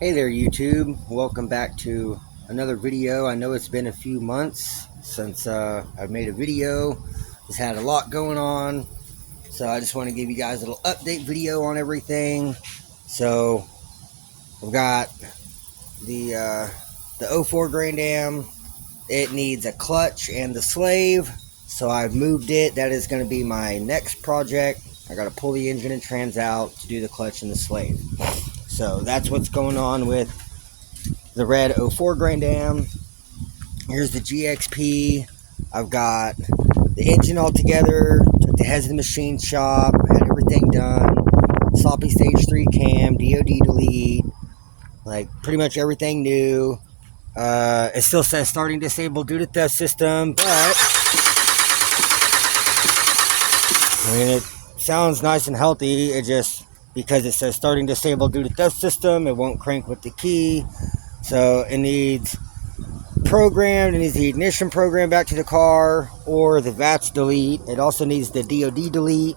Hey there YouTube, welcome back to another video. I know it's been a few months since I've made a video. Just had a lot going on, so I just want to give you guys a little update video on everything. So we've got the '04 Grand Am. It needs a clutch and the slave, so I've moved it. That is going to be my next project. I got to pull the engine and trans out to do the clutch and the slave. So that's what's going on with the red '04 Grand Am. Here's the GXP. I've got the engine all together, took the heads of the machine shop, had everything done. Sloppy stage 3 cam, DOD delete, like pretty much everything new. It still says starting disabled due to theft system, but I mean, it sounds nice and healthy. It just, because it says starting disabled due to theft system, it won't crank with the key. So it needs programmed. It needs the ignition program back to the car, or the VATS delete. It also needs the DOD delete.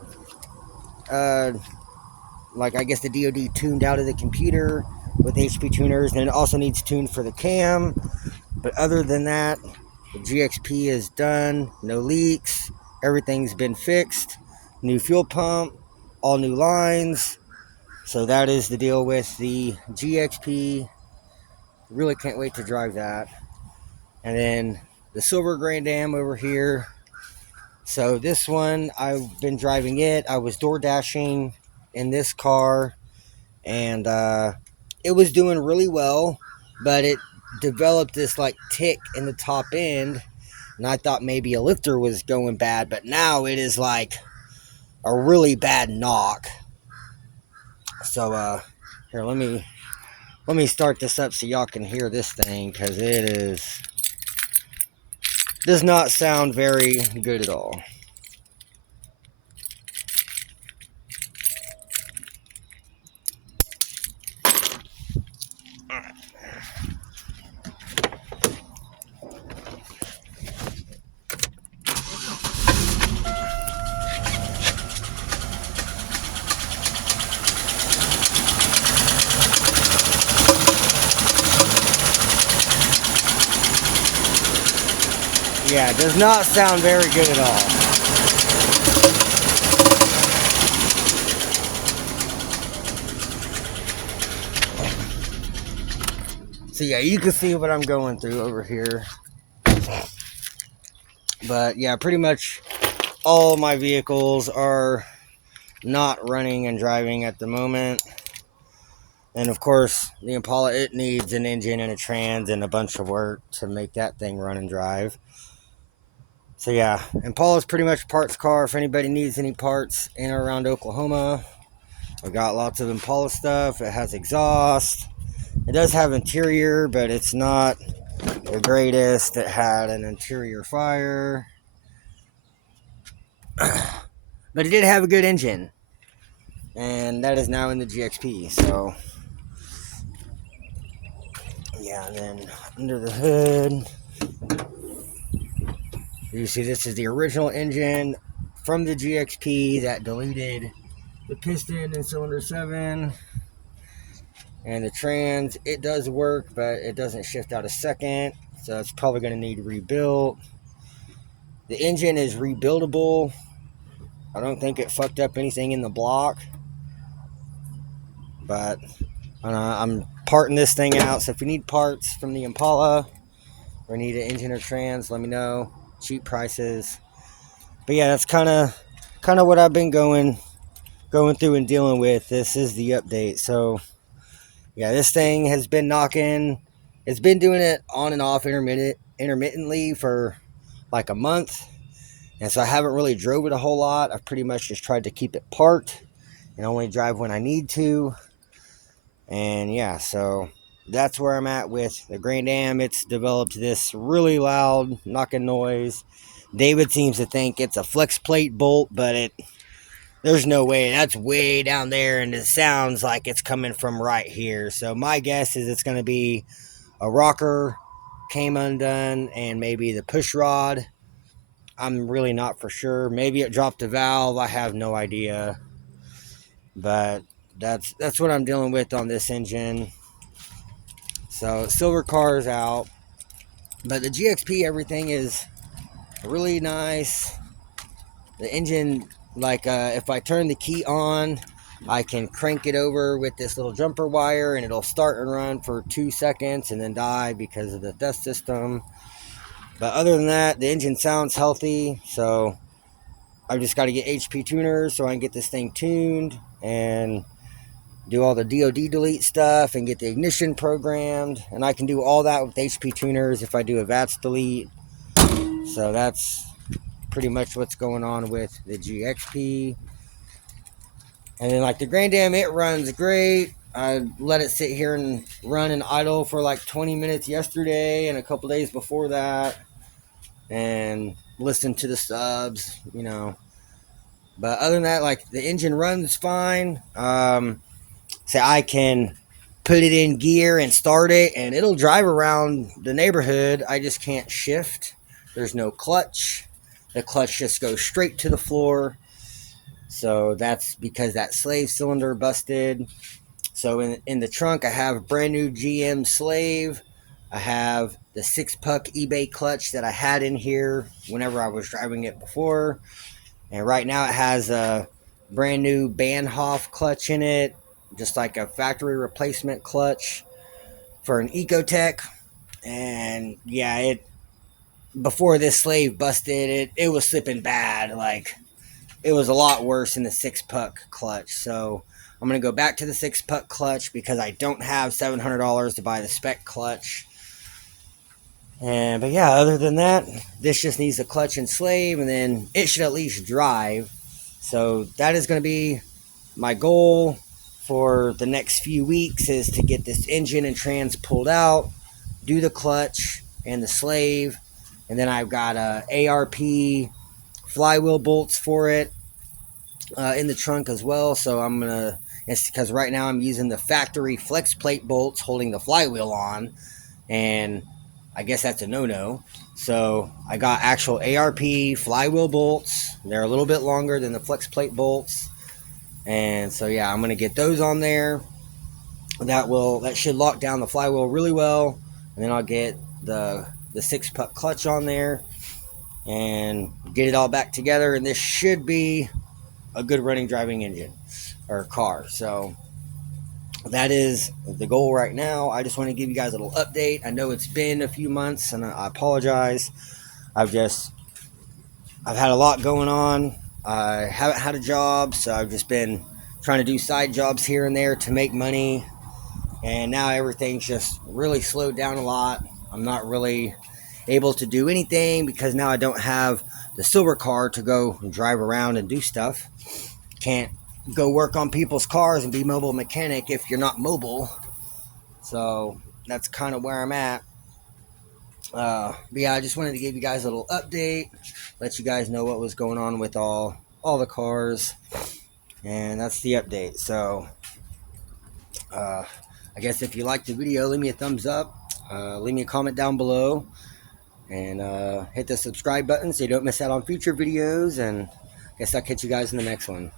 Like, I guess the DOD tuned out of the computer with HP tuners. And it also needs tuned for the cam. But other than that, the GXP is done. No leaks. Everything's been fixed. New fuel pump. All new lines. So that is the deal with the GXP. Really can't wait to drive that. And then the silver Grand Am over here. So this one, I've been driving it. I was door dashing in this car, and it was doing really well, but it developed this like tick in the top end, and I thought maybe a lifter was going bad, but now it is like a really bad knock. So here, let me start this up so y'all can hear this thing, because it does not sound very good at all. Yeah, it does not sound very good at all. So yeah, you can see what I'm going through over here. But yeah, pretty much all my vehicles are not running and driving at the moment. And of course, the Impala, it needs an engine and a trans and a bunch of work to make that thing run and drive. So yeah, Impala's pretty much a parts car. If anybody needs any parts in or around Oklahoma, I've got lots of Impala stuff. It has exhaust. It does have interior, but it's not the greatest. It had an interior fire. But it did have a good engine. And that is now in the GXP. So yeah, and then under the hood, you see this is the original engine from the GXP that deleted the piston in cylinder 7. And the trans, it does work, but it doesn't shift out a second, so it's probably going to need rebuilt. The engine is rebuildable. I don't think it fucked up anything in the block, but I'm parting this thing out. So if you need parts from the Impala or need an engine or trans, let me know. Cheap prices. But yeah, that's kind of what I've been going through and dealing with. This is the update. So yeah, this thing has been knocking. It's been doing it on and off intermittently for like a month. And so I haven't really drove it a whole lot. I've pretty much just tried to keep it parked and only drive when I need to. And yeah, so that's where I'm at with the Grand Am. It's developed this really loud knocking noise. David seems to think it's a flex plate bolt, but there's no way. That's way down there, and it sounds like it's coming from right here. So my guess is it's going to be a rocker came undone and maybe the push rod. I'm really not for sure. Maybe it dropped a valve. I have no idea. But that's what I'm dealing with on this engine. So silver car is out, but the GXP, everything is really nice. The engine, like if I turn the key on, I can crank it over with this little jumper wire and it'll start and run for 2 seconds and then die because of the dust system. But other than that, the engine sounds healthy. So I've just got to get HP tuners so I can get this thing tuned and do all the DOD delete stuff and get the ignition programmed. And I can do all that with HP tuners if I do a VATS delete. So that's pretty much what's going on with the GXP. And then like the Grand Am, it runs great. I let it sit here and run and idle for like 20 minutes yesterday and a couple days before that, and listen to the subs, you know. But other than that, like the engine runs fine. So I can put it in gear and start it and it'll drive around the neighborhood. I just can't shift. There's no clutch. The clutch just goes straight to the floor. So that's because that slave cylinder busted. So in the trunk, I have brand new GM Slave. I have the 6-puck eBay clutch that I had in here whenever I was driving it before. And right now it has a brand new Bahnhof clutch in it, just like a factory replacement clutch for an Ecotec. And yeah, before this Slave busted, it was slipping bad. Like, it was a lot worse in the 6-puck clutch. So I'm going to go back to the 6-puck clutch because I don't have $700 to buy the spec clutch. But yeah, other than that, this just needs a clutch and Slave, and then it should at least drive. So that is going to be my goal for the next few weeks, is to get this engine and trans pulled out, do the clutch and the Slave, and then I've got ARP flywheel bolts for it in the trunk as well. So I'm going to, it's because right now I'm using the factory flex plate bolts holding the flywheel on, and I guess that's a no-no. So I got actual ARP flywheel bolts. They're a little bit longer than the flex plate bolts. And so yeah, I'm going to get those on there. That should lock down the flywheel really well. And then I'll get the 6-puck clutch on there and get it all back together. And this should be a good running driving engine or car. So that is the goal right now. I just want to give you guys a little update. I know it's been a few months and I apologize. I've had a lot going on. I haven't had a job, so I've just been trying to do side jobs here and there to make money. And now everything's just really slowed down a lot. I'm not really able to do anything because now I don't have the silver car to go and drive around and do stuff. Can't go work on people's cars and be mobile mechanic if you're not mobile. So that's kind of where I'm at. But yeah, I just wanted to give you guys a little update, let you guys know what was going on with all the cars, and that's the update. So I guess if you liked the video, leave me a thumbs up, leave me a comment down below, and hit the subscribe button so you don't miss out on future videos. And I guess I'll catch you guys in the next one.